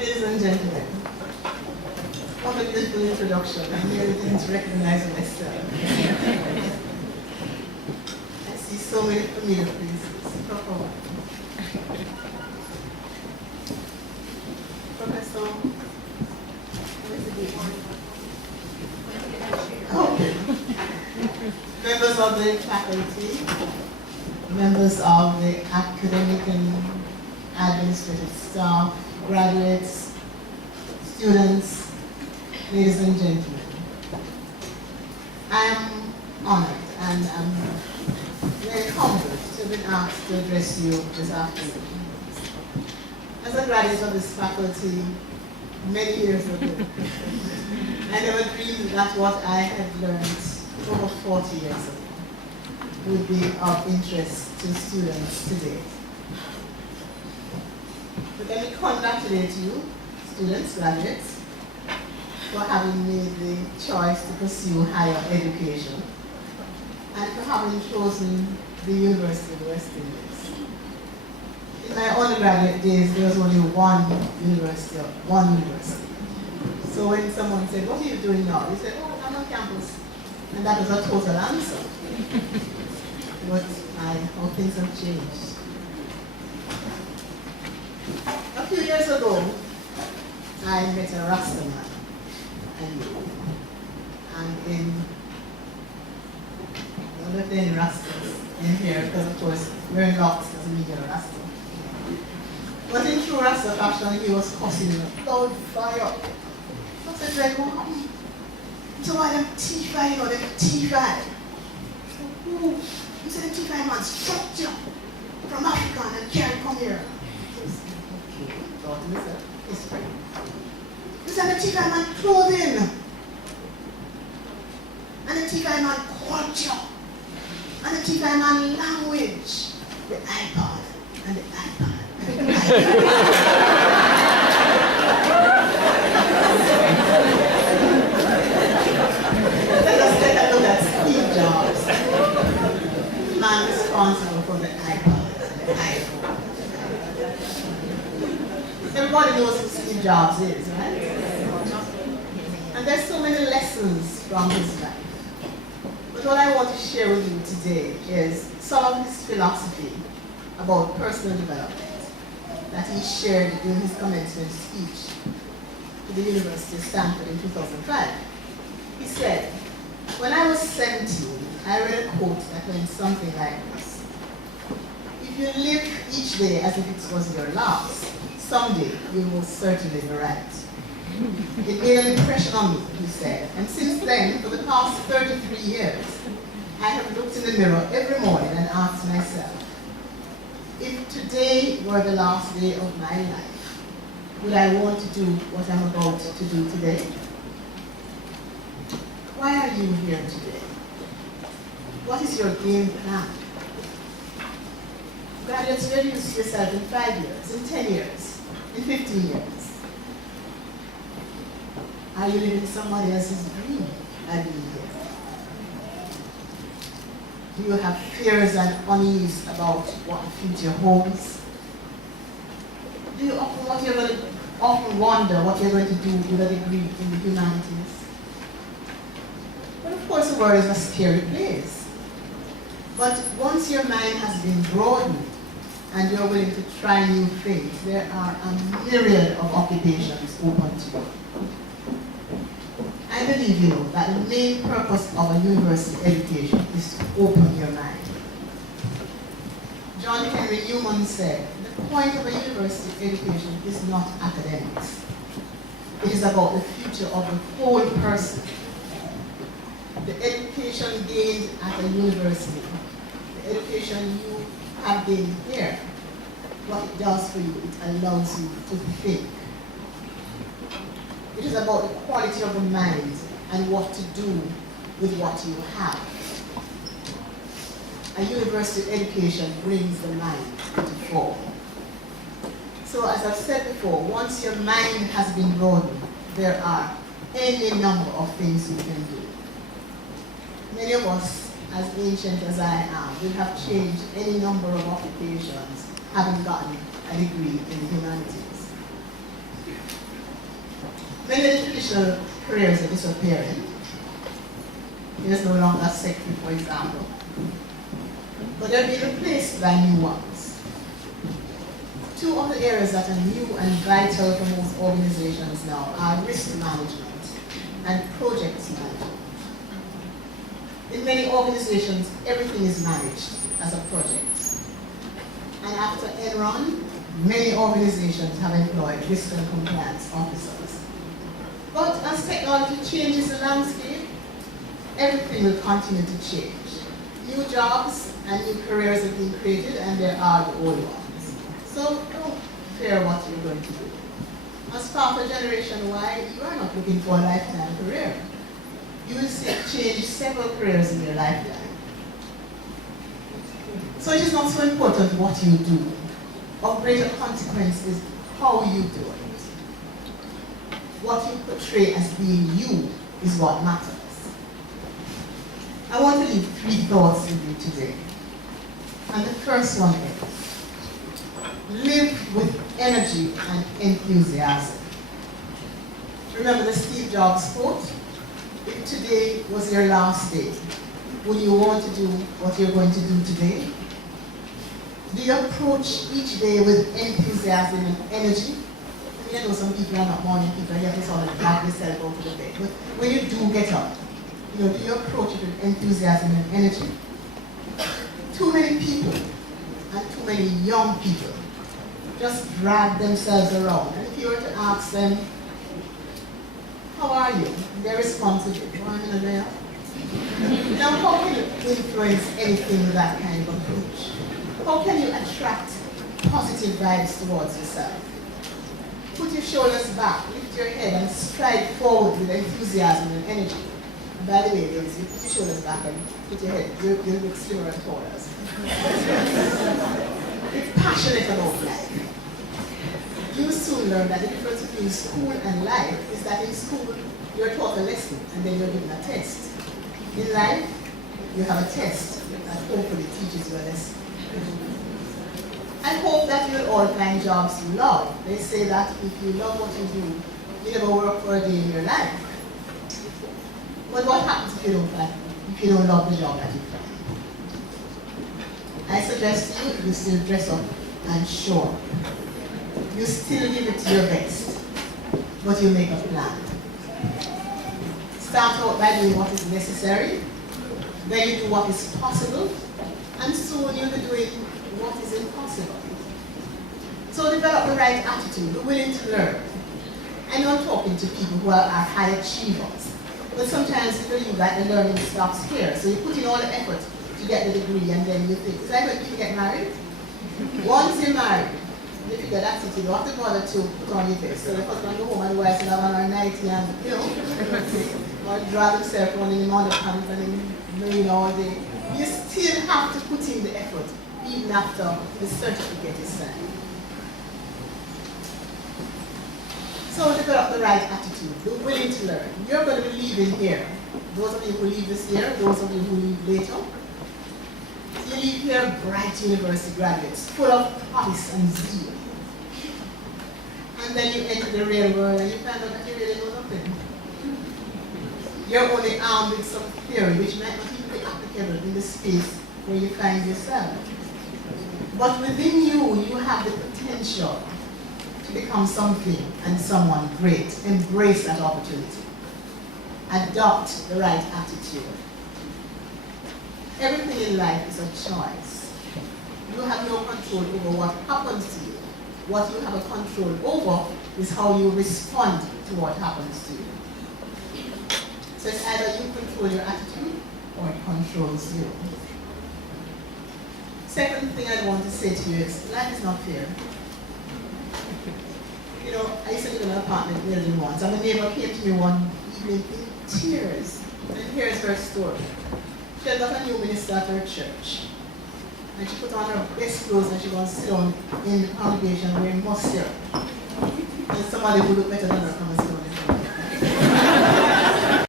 Ladies and gentlemen, what a beautiful introduction. I really didn't recognize myself. I see so many familiar faces. Professor, where's the date? Okay. Members of the faculty, members of the academic and administrative staff, graduates, students, ladies and gentlemen. I am honored and I'm very humbled to have been asked to address you this afternoon. As a graduate of this faculty many years ago, I never dreamed that what I had learned over 40 years ago would be of interest to students today. But let me congratulate you, students, graduates, for having made the choice to pursue higher education and for having chosen the University of the West Indies. In my undergraduate days, there was only one university. So when someone said, "What are you doing now?" you said, "Oh, I'm on campus." And that was a total answer. But how things have changed. A few years ago, I met a Rasta man, and I don't know if there are any Rastas in here, because of course, wearing locks doesn't mean you're a Rasta. But in true Rasta fashion, he was cussing a loud fire. I said, like, what happened? So why them T5, them T5? Who? You said the T5 man structure from Africa and carry come here. Okay, thought to myself, history. You said the T5 man clothing. And the T5 man culture. And the T5 man language. The iPod and the iPad. Let us take a look at Steve Jobs, the man responsible for the iPod and the iPhone. Everybody knows who Steve Jobs is, right? And there's so many lessons from his life. But what I want to share with you today is some of his philosophy about personal development that he shared during his commencement speech to the University of Stanford in 2005. He said, "When I was 17, I read a quote that went something like this: if you live each day as if it was your last, someday you will certainly be right." It made an impression on me, he said, and since then, for the past 33 years, I have looked in the mirror every morning and asked myself, if today were the last day of my life, would I want to do what I'm about to do today? Why are you here today? What is your game plan? Graduates, where do you see yourself in 5 years, in 10 years, in 15 years? Are you living somebody else's dream by being here? Do you have fears and unease about what the future holds? Do you often wonder what you're going to do with a degree in the humanities? But of course, the world is a scary place. But once your mind has been broadened and you're willing to try new things, there are a myriad of occupations open to you. I believe, that the main purpose of a university education is to open your mind. John Henry Newman said, the point of a university education is not academics. It is about the future of the whole person. The education gained at a university, the education you have gained here, what it does for you, it allows you to think. It is about the quality of the mind and what to do with what you have. A university education brings the mind to form. So as I've said before, once your mind has been broadened, there are any number of things you can do. Many of us, as ancient as I am, we have changed any number of occupations having gotten a degree in the humanities. Many of the traditional careers are disappearing. There's no longer a secretary, for example. But they're being replaced by new ones. Two of the areas that are new and vital for most organizations now are risk management and project management. In many organizations, everything is managed as a project. And after Enron, many organizations have employed risk and compliance officers. But as technology changes the landscape, everything will continue to change. New jobs and new careers have been created, and there are the old ones. So don't fear what you're going to do. As part of Generation Y, you are not looking for a lifetime career. You will change several careers in your lifetime. So it is not so important what you do. Of greater consequence is how you do it. What you portray as being you is what matters. I want to leave 3 thoughts with you today. And the first one is, live with energy and enthusiasm. Remember the Steve Jobs quote? If today was your last day, would you want to do what you're going to do today? Do you approach each day with enthusiasm and energy? I know some people are not morning people, you have to sort of drag yourself out of the bed. But when you do get up, do you approach it with enthusiasm and energy? Too many people, and too many young people, just drag themselves around. And if you were to ask them, how are you? Their response would be, well, I'm in a layout. Now, how can you influence anything with that kind of approach? How can you attract positive vibes towards yourself? Put your shoulders back, lift your head, and stride forward with enthusiasm and energy. And by the way, ladies, you put your shoulders back and put your head, you'll look slimmer and taller. It's passionate about life. You soon learn that the difference between school and life is that in school, you're taught a lesson and then you're given a test. In life, you have a test that hopefully teaches you a lesson. I hope that you will all find jobs you love. They say that if you love what you do, you never work for a day in your life. But what happens if you don't love the job that you find? I suggest you still dress up and show up. You still give it your best, but you make a plan. Start out by doing what is necessary, then you do what is possible, and soon you'll be doing what is impossible. So develop the right attitude, be willing to learn. I know I'm talking to people who are high achievers, but sometimes you believe that the learning stops here. So you put in all the effort to get the degree, and then you think, it's like when people get married. Once you're married, you figure that's it, you don't have to bother to put on your face. So the husband go home and the wife will have on her nightie and, or drive himself running in underpants and in marine all day. You still have to put in the effort, even after the certificate is signed. So develop the right attitude, be willing to learn. You're going to be leaving here. Those of you who leave this year, those of you who leave later, you leave here bright university graduates, full of promise and zeal. And then you enter the real world and you find out that you really know nothing. You're only armed with some theory which might not even be applicable in the space where you find yourself. But within you, you have the potential to become something and someone great. Embrace that opportunity. Adopt the right attitude. Everything in life is a choice. You have no control over what happens to you. What you have a control over is how you respond to what happens to you. So it's either you control your attitude or it controls you. Second thing I want to say to you is life is not fair. I used to live in an apartment building once, and a neighbor came to me one evening in tears. And here's her story. She had got a new minister at her church. And she put on her best clothes and she was sit down in the congregation wearing mustard. And somebody who looked better than her comes